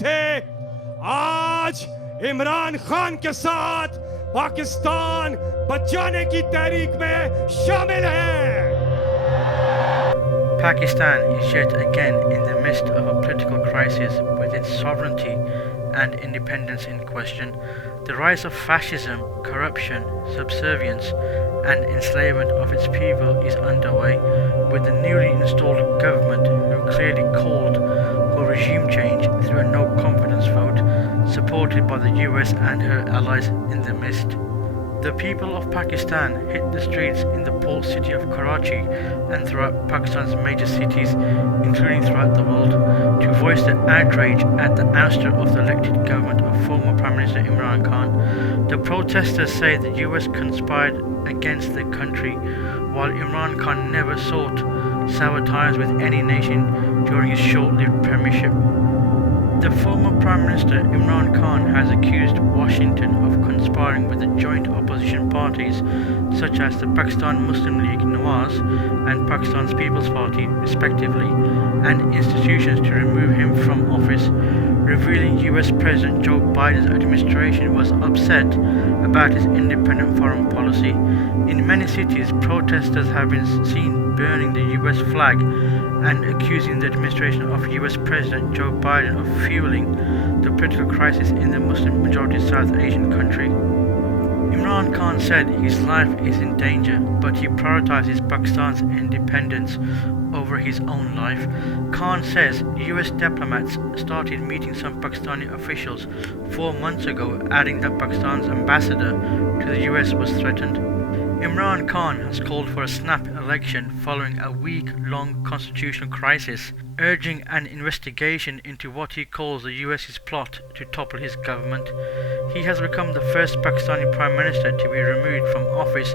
थे, आज इमरान खान के साथ पाकिस्तान बचाने की तहरीक में शामिल हैं। Pakistan is yet again in the midst of a political crisis with its sovereignty and independence in question. The rise of fascism, corruption, subservience, and enslavement of its people is underway, with the newly installed government who clearly called for regime change through a no-confidence vote, supported by the US and her allies in the midst. The people of Pakistan hit the streets in the port city of Karachi and throughout Pakistan's major cities, including throughout the world, to voice their outrage at the ouster of the elected government of former Prime Minister Imran Khan. The protesters say the US conspired against the country, while Imran Khan never sought sour ties with any nation during his short-lived premiership. The former Prime Minister Imran Khan has accused Washington of conspiring with the joint opposition parties such as the Pakistan Muslim League Nawaz and Pakistan's People's Party respectively, and institutions to remove him from office, revealing US President Joe Biden's administration was upset about his independent foreign policy. In many cities, protesters have been seen burning the US flag and accusing the administration of US President Joe Biden of fueling the political crisis in the Muslim-majority South Asian country. Imran Khan said his life is in danger, but he prioritizes Pakistan's independence over his own life. Khan says US diplomats started meeting some Pakistani officials 4 months ago, adding that Pakistan's ambassador to the US was threatened. Imran Khan has called for a snap election following a week-long constitutional crisis, urging an investigation into what he calls the US's plot to topple his government. He has become the first Pakistani Prime Minister to be removed from office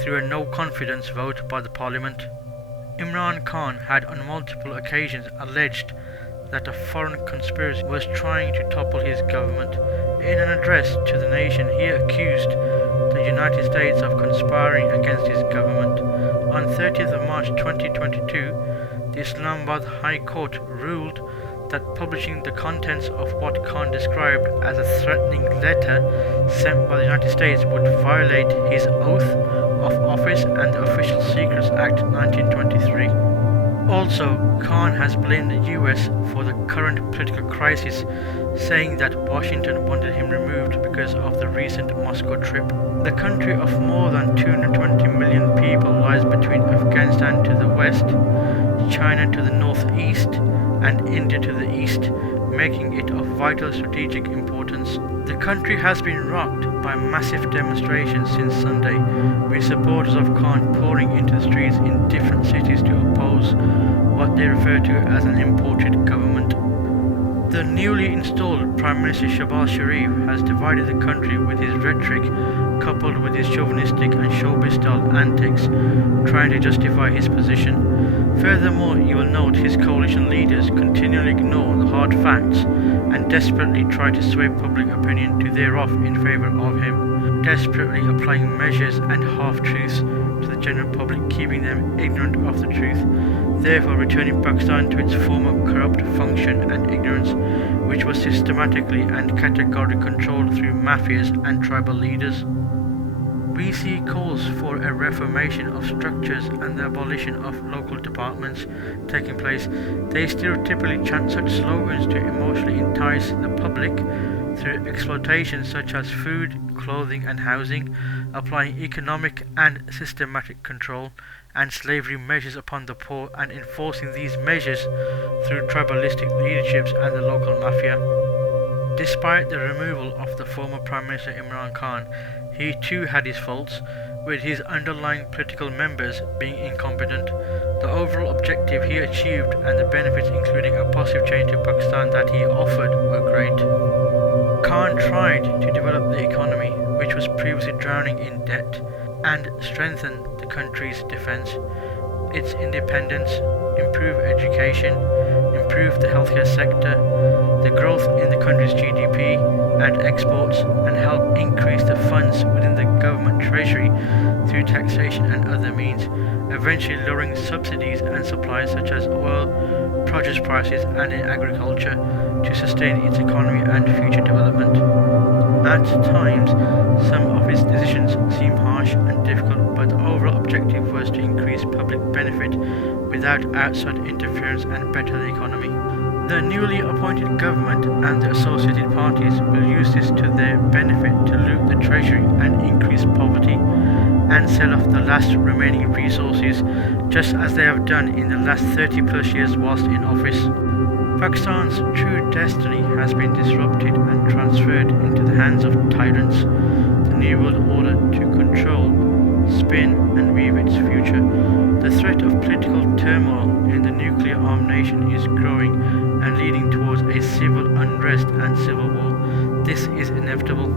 through a no-confidence vote by the parliament. Imran Khan had on multiple occasions alleged that a foreign conspiracy was trying to topple his government. In an address to the nation, he accused the United States of conspiring against his government. On 30th of March 2022, the Islamabad High Court ruled that publishing the contents of what Khan described as a threatening letter sent by the United States would violate his oath of office and the Official Secrets Act 1923. Also, Khan has blamed the US for the current political crisis, saying that Washington wanted him removed because of the recent Moscow trip. The country of more than 220 million people lies between Afghanistan to the west, China to the northeast, and India to the east, making it of vital strategic importance. The country has been rocked by massive demonstrations since Sunday, with supporters of Khan pouring into the streets in different cities to oppose what they refer to as an imported government. The newly installed Prime Minister Shehbaz Sharif has divided the country with his rhetoric, coupled with his chauvinistic and showbiz-style antics, trying to justify his position. Furthermore, you will note his coalition leaders continually ignore the hard facts and desperately try to sway public opinion to thereof in favour of him, desperately applying measures and half-truths to the general public, keeping them ignorant of the truth, therefore returning Pakistan to its former corrupt function and ignorance, which was systematically and categorically controlled through mafias and tribal leaders. We see calls for a reformation of structures and the abolition of local departments taking place. They stereotypically chant such slogans to emotionally entice the public through exploitation such as food, clothing and housing, applying economic and systematic control and slavery measures upon the poor, and enforcing these measures through tribalistic leaderships and the local mafia. Despite the removal of the former Prime Minister Imran Khan, he too had his faults, with his underlying political members being incompetent. The overall objective he achieved and the benefits, including a positive change to Pakistan that he offered, were great. Khan tried to develop the economy, which was previously drowning in debt, and strengthen the country's defense, its independence, improve education, improve the healthcare sector, the growth in the country's GDP and exports, and help increase the funds within the government treasury through taxation and other means, eventually lowering subsidies and supplies such as oil, produce prices and in agriculture, to sustain its economy and future development. At times, some of its decisions seem harsh and difficult, but the overall objective was to increase public benefit without outside interference and better the economy. The newly appointed government and the associated parties will use this to their benefit to loot the treasury and increase poverty and sell off the last remaining resources, just as they have done in the last 30 plus years whilst in office. Pakistan's true destiny has been disrupted and transferred into the hands of tyrants. The New World Order to control, spin and weave its future. The threat of political turmoil in the nuclear-armed nation is growing and leading towards a civil unrest and civil war. This is inevitable.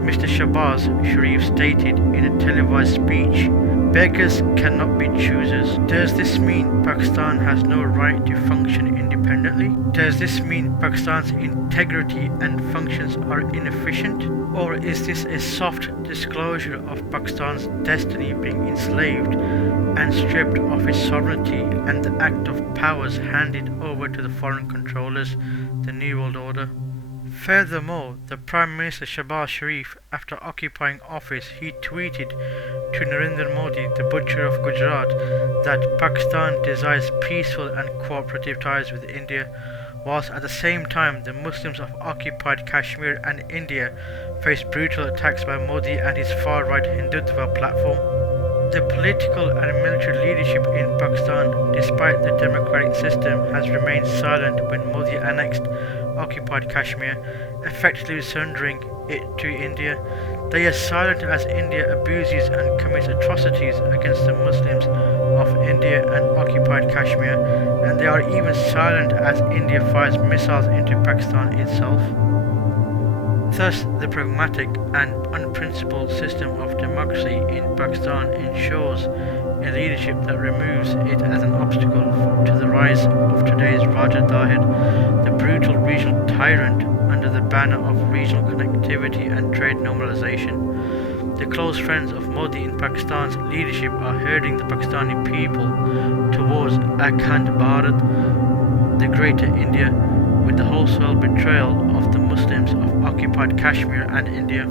Mr. Shahbaz Sharif stated in a televised speech, "Beggars cannot be choosers." Does this mean Pakistan has no right to function independently? Does this mean Pakistan's integrity and functions are inefficient? Or is this a soft disclosure of Pakistan's destiny being enslaved and stripped of its sovereignty and the act of powers handed over to the foreign controllers, the New World Order? Furthermore, the Prime Minister Shahbaz Sharif, after occupying office, he tweeted to Narendra Modi, the butcher of Gujarat, that Pakistan desires peaceful and cooperative ties with India, whilst at the same time the Muslims of occupied Kashmir and India face brutal attacks by Modi and his far-right Hindutva platform. The political and military leadership in Pakistan, despite the democratic system, has remained silent when Modi annexed occupied Kashmir, effectively surrendering it to India. They are silent as India abuses and commits atrocities against the Muslims of India and occupied Kashmir, and they are even silent as India fires missiles into Pakistan itself. Thus, the pragmatic and unprincipled system of democracy in Pakistan ensures a leadership that removes it as an obstacle to the rise of today's Raja Dahir, the brutal regional tyrant under the banner of regional connectivity and trade normalization. The close friends of Modi in Pakistan's leadership are herding the Pakistani people towards Akhand Bharat, the greater India, with the wholesale betrayal of the Muslims of occupied Kashmir and India.